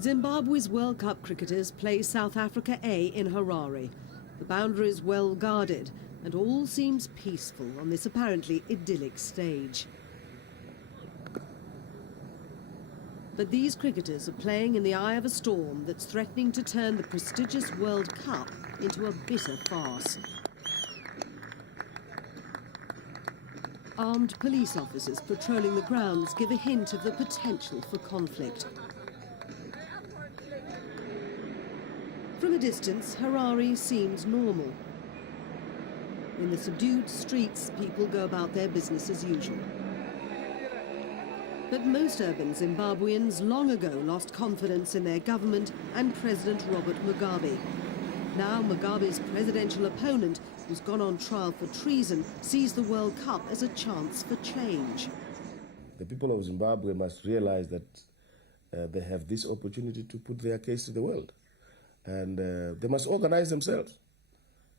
Zimbabwe's World Cup cricketers play South Africa A in Harare. The boundary is well guarded and all seems peaceful on this apparently idyllic stage. But these cricketers are playing in the eye of a storm that's threatening to turn the prestigious World Cup into a bitter farce. Armed police officers patrolling the grounds give a hint of the potential for conflict. From a distance, Harare seems normal. In the subdued streets, people go about their business as usual. But most urban Zimbabweans long ago lost confidence in their government and President Robert Mugabe. Now Mugabe's presidential opponent, who's gone on trial for treason, sees the World Cup as a chance for change. The people of Zimbabwe must realize that they have this opportunity to put their case to the world. And they must organize themselves,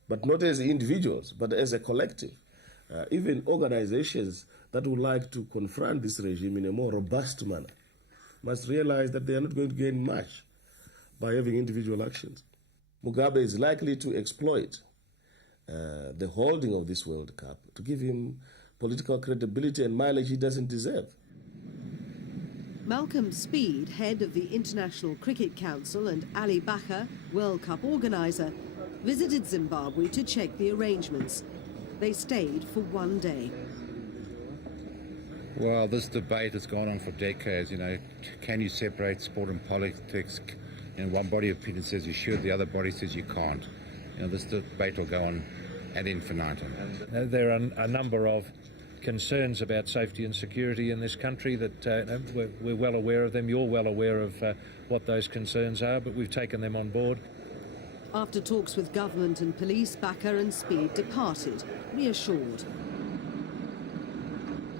but not as individuals, but as a collective. Even organizations that would like to confront this regime in a more robust manner must realize that they are not going to gain much by having individual actions. Mugabe is likely to exploit the holding of this World Cup to give him political credibility and mileage he doesn't deserve. Malcolm Speed, head of the International Cricket Council, and Ali Bacher, World Cup organiser, visited Zimbabwe to check the arrangements. They stayed for one day. Well, this debate has gone on for decades. You know, can you separate sport and politics? And one body of opinion says you should, the other body says you can't. You know, this debate will go on ad infinitum. There are a number of concerns about safety and security in this country that we're well aware of them. You're well aware of what those concerns are, but we've taken them on board. After talks with government and police, Bacher and Speed departed, reassured.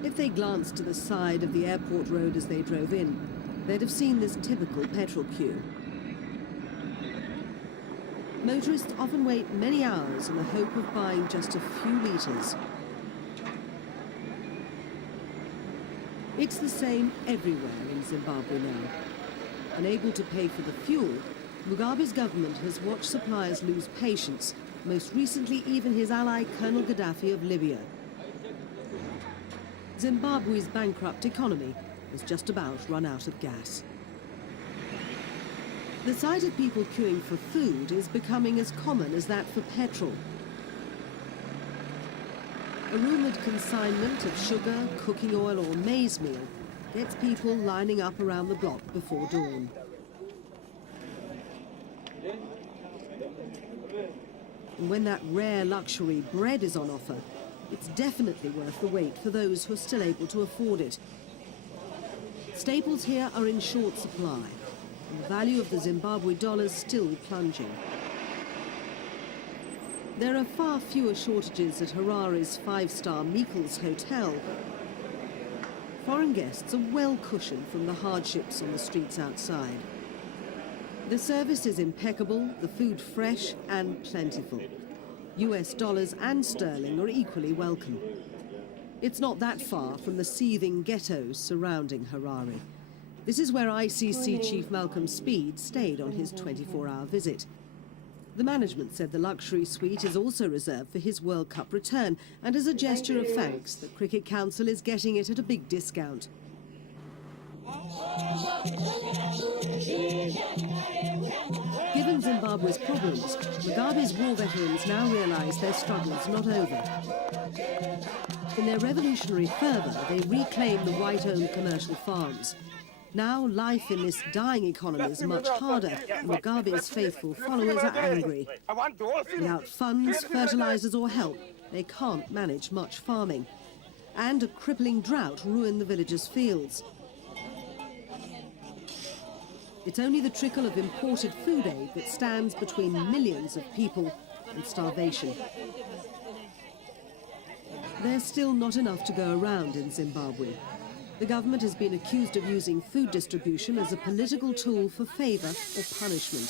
If they glanced to the side of the airport road as they drove in, they'd have seen this typical petrol queue. Motorists often wait many hours in the hope of buying just a few litres. It's the same everywhere in Zimbabwe now. Unable to pay for the fuel, Mugabe's government has watched suppliers lose patience, most recently even his ally Colonel Gaddafi of Libya. Zimbabwe's bankrupt economy has just about run out of gas. The sight of people queuing for food is becoming as common as that for petrol. A rumoured consignment of sugar, cooking oil or maize meal gets people lining up around the block before dawn. And when that rare luxury bread is on offer, it's definitely worth the wait for those who are still able to afford it. Staples here are in short supply, and the value of the Zimbabwe dollar is still plunging. There are far fewer shortages at Harare's five-star Meikles Hotel. Foreign guests are well cushioned from the hardships on the streets outside. The service is impeccable, the food fresh and plentiful. US dollars and sterling are equally welcome. It's not that far from the seething ghettos surrounding Harare. This is where ICC Chief Malcolm Speed stayed on his 24-hour visit. The management said the luxury suite is also reserved for his World Cup return, and as a gesture of thanks, the Cricket Council is getting it at a big discount. Given Zimbabwe's problems, Mugabe's war veterans now realise their struggle's not over. In their revolutionary fervour, they reclaim the white-owned commercial farms. Now, life in this dying economy is much harder, and Mugabe's faithful followers are angry. Without funds, fertilizers or help, they can't manage much farming. And a crippling drought ruined the villagers' fields. It's only the trickle of imported food aid that stands between millions of people and starvation. There's still not enough to go around in Zimbabwe. The government has been accused of using food distribution as a political tool for favour or punishment.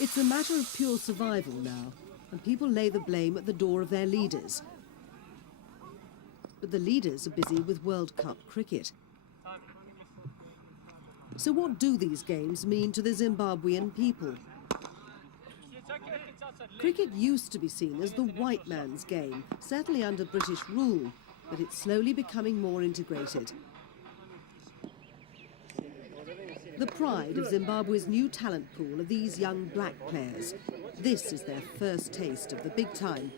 It's a matter of pure survival now, and people lay the blame at the door of their leaders. But the leaders are busy with World Cup cricket. So what do these games mean to the Zimbabwean people? Cricket used to be seen as the white man's game, certainly under British rule, but it's slowly becoming more integrated. The pride of Zimbabwe's new talent pool are these young black players. This is their first taste of the big time.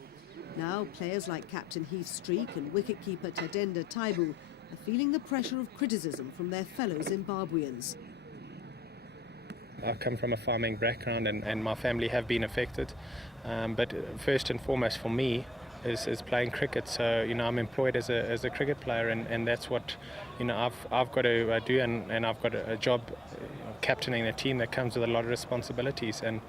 Now players like Captain Heath Streak and wicketkeeper Tatenda Taibu are feeling the pressure of criticism from their fellow Zimbabweans. I come from a farming background and my family have been affected, but first and foremost for me is playing cricket. So I'm employed as a cricket player, and that's what I've got to do, and I've got a job captaining a team that comes with a lot of responsibilities, and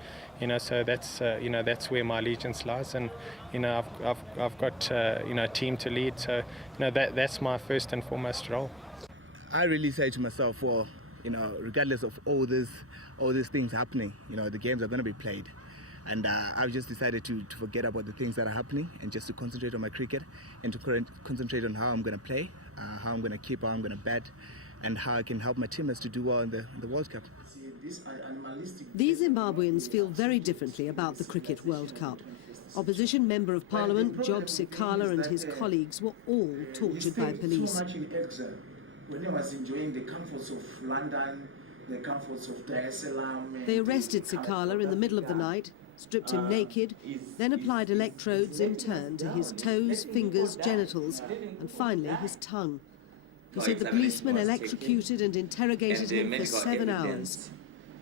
so that's that's where my allegiance lies, and I've got a team to lead, so that's my first and foremost role. I really say to myself, well, regardless of all these things happening, the games are going to be played. And I've just decided to forget about the things that are happening and just to concentrate on my cricket and to concentrate on how I'm going to play, how I'm going to keep, how I'm going to bat, and how I can help my teammates to do well in the World Cup. These Zimbabweans feel very differently about the Cricket World Cup. Opposition Member of Parliament Job Sikala and his colleagues were all tortured by police. When I was enjoying the comforts of London, the comforts of Dar es Salaam. They arrested Sikala in the middle of the night, stripped him naked, then applied electrodes in turn to his toes, fingers, genitals, and finally his tongue. He said the policeman electrocuted and interrogated him for 7 hours.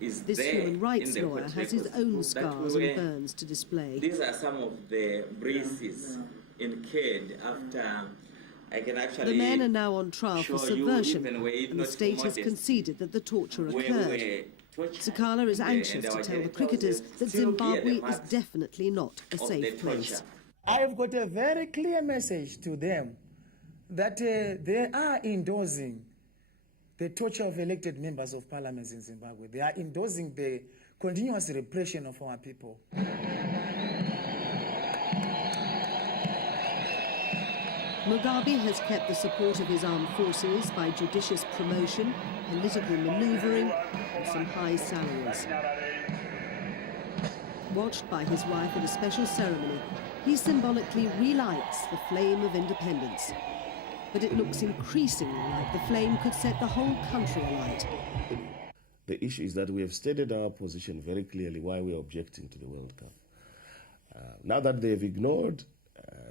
This human rights lawyer has his own scars and burns to display. These are some of the braces incurred after. The men are now on trial for subversion, and the state has conceded that the torture occurred. Sikala is anxious to tell the cricketers that Zimbabwe is definitely not a safe place. I have got a very clear message to them that they are endorsing the torture of elected members of parliament in Zimbabwe. They are endorsing the continuous repression of our people. Mugabe has kept the support of his armed forces by judicious promotion, political manoeuvring, and some high salaries. Watched by his wife at a special ceremony, he symbolically relights the flame of independence. But it looks increasingly like the flame could set the whole country alight. The issue is that we have stated our position very clearly why we are objecting to the World Cup. Now that they have ignored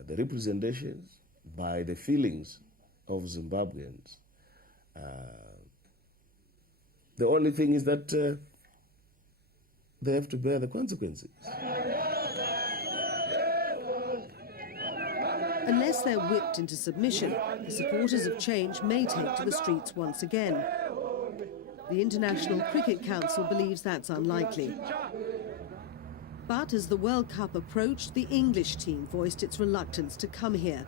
the representations by the feelings of Zimbabweans, the only thing is that they have to bear the consequences. Unless they're whipped into submission, the supporters of change may take to the streets once again. The International Cricket Council believes that's unlikely. But as the World Cup approached, the English team voiced its reluctance to come here.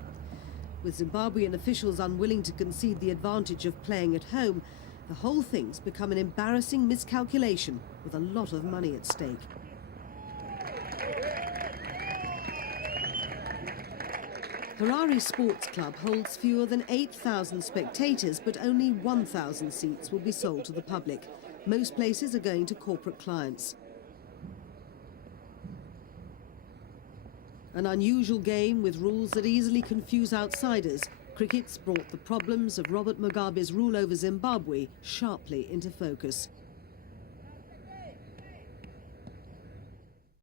With Zimbabwean officials unwilling to concede the advantage of playing at home, the whole thing's become an embarrassing miscalculation with a lot of money at stake. Harare Sports Club holds fewer than 8,000 spectators, but only 1,000 seats will be sold to the public. Most places are going to corporate clients. An unusual game with rules that easily confuse outsiders, cricket's brought the problems of Robert Mugabe's rule over Zimbabwe sharply into focus.